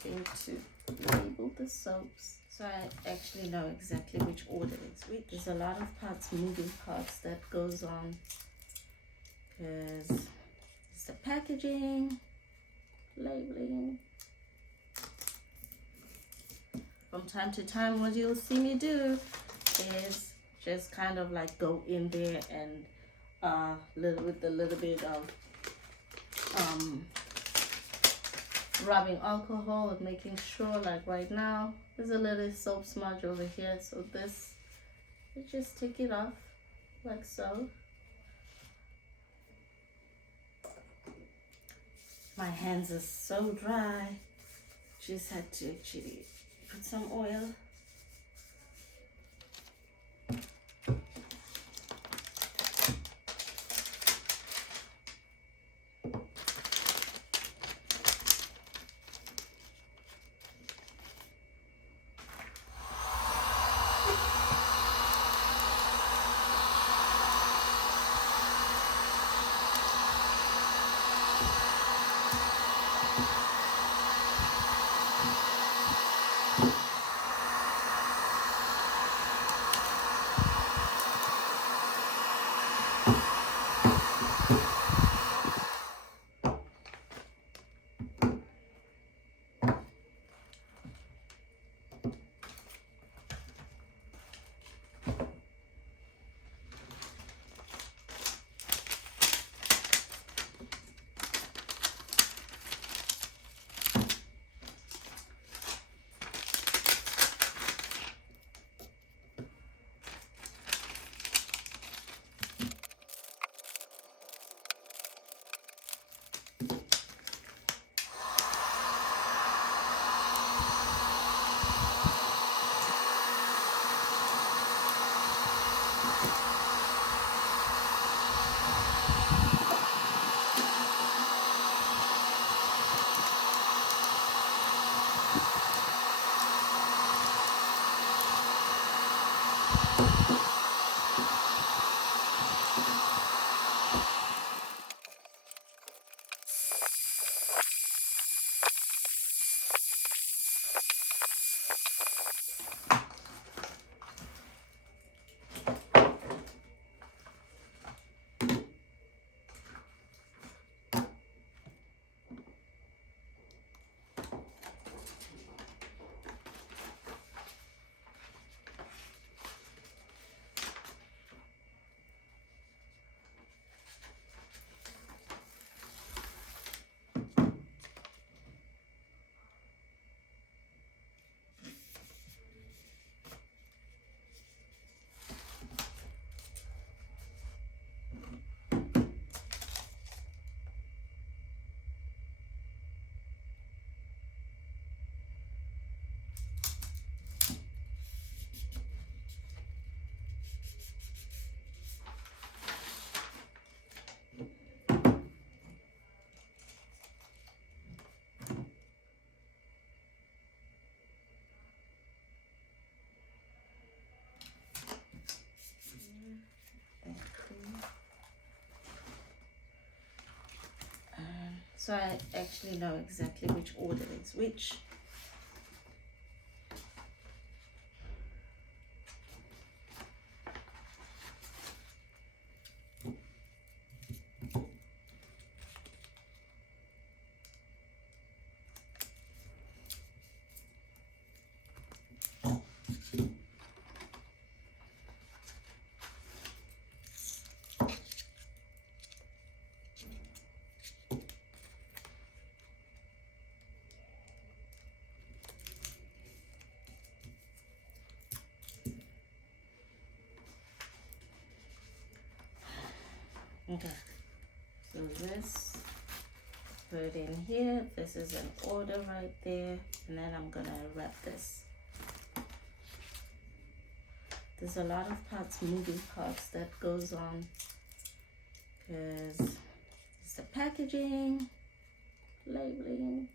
something to label the soaps. So I actually know exactly which order it's which. There's a lot of parts, moving parts that goes on, because it's the packaging, labeling. From time to time, what you'll see me do is just kind of like go in there and with a little bit of rubbing alcohol and making sure, like right now there's a little soap smudge over here, so this, you just take it off like so. My hands are so dry, just had to actually put some oil. So I actually know exactly which order it's which. Okay, so this, put it in here. This is an order right there, and then I'm gonna wrap this. There's a lot of parts, moving parts that goes on, because it's the packaging, labeling.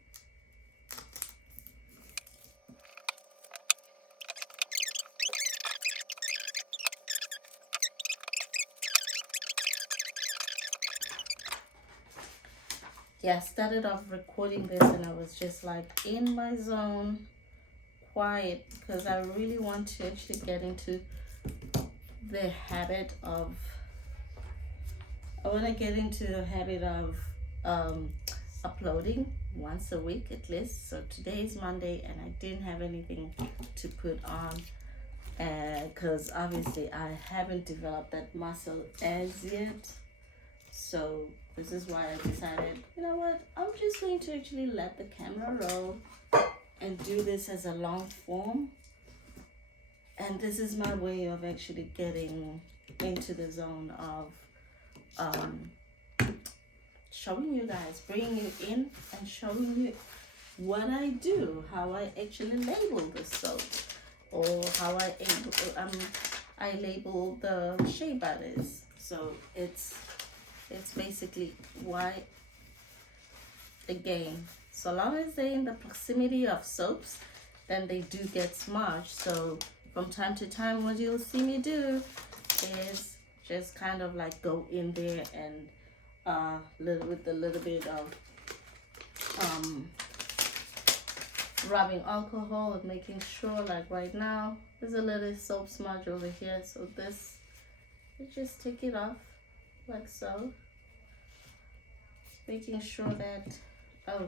yeah, I started off recording this and I was just like in my zone, quiet, because I really want to actually get into the habit of, I want to get into the habit of uploading once a week at least. So today is Monday and I didn't have anything to put on, because obviously I haven't developed that muscle as yet. So this is why I decided, you know what, I'm just going to actually let the camera roll and do this as a long form. And this is my way of actually getting into the zone of showing you guys, bringing you in and showing you what I do, how I actually label the soap, or how I label the shea butters. So it's basically why, again, so long as they're in the proximity of soaps, then they do get smudged. So from time to time, what you'll see me do is just kind of like go in there and with a little bit of rubbing alcohol and making sure, like right now there's a little soap smudge over here, so this, you just take it off like so, making sure that, oh,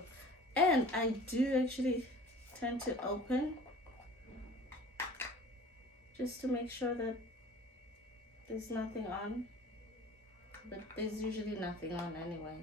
and I do actually tend to open just to make sure that there's nothing on, but there's usually nothing on anyway.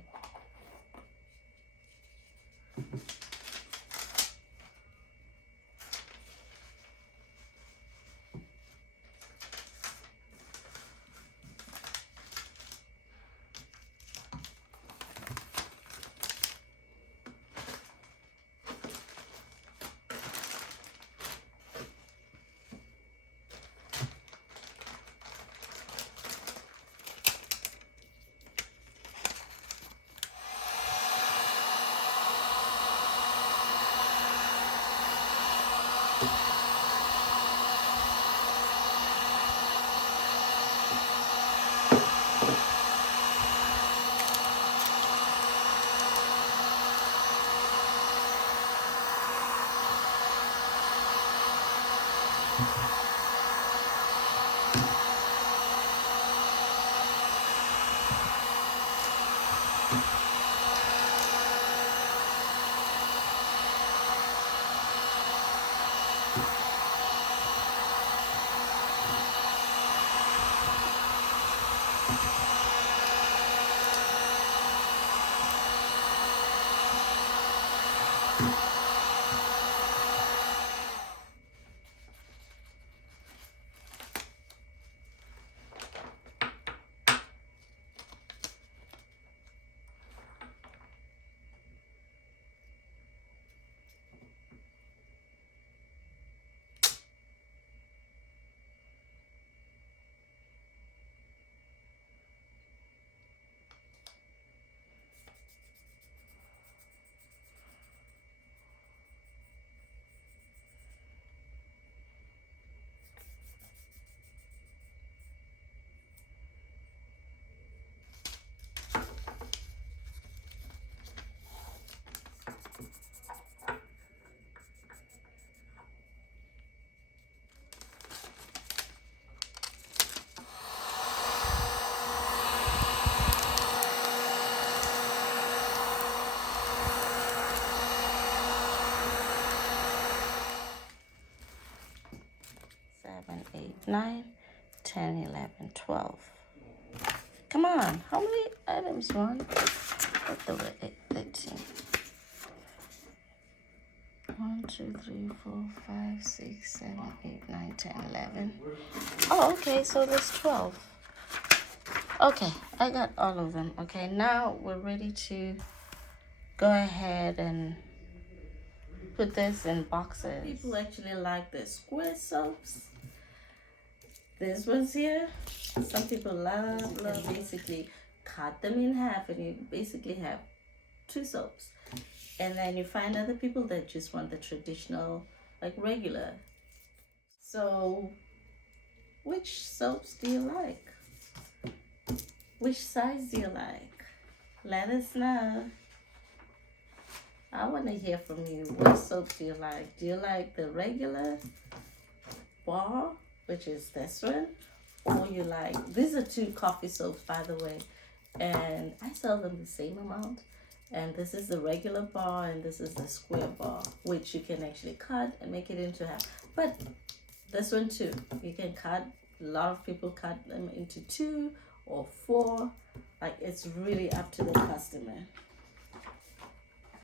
Seven, 8, 9, 10, 11, 12. Come on, how many items? 1, what the 13. 1, 2, 3, 4, 5, 6, 7, 8, 9, 10, 11. Oh, okay, so there's 12. Okay, I got all of them. Okay, now we're ready to go ahead and put this in boxes. People actually like the square soaps. This one's here, some people love basically cut them in half and you basically have 2 soaps. And then you find other people that just want the traditional, like regular. So which soaps do you like? Which size do you like? Let us know. I want to hear from you. What soaps do you like? Do you like the regular bar, which is this one? Or you like, these are 2 coffee soaps, by the way, and I sell them the same amount. And this is the regular bar, and this is the square bar, which you can actually cut and make it into half. But this one too, you can cut. A lot of people cut them into 2 or 4. Like, it's really up to the customer.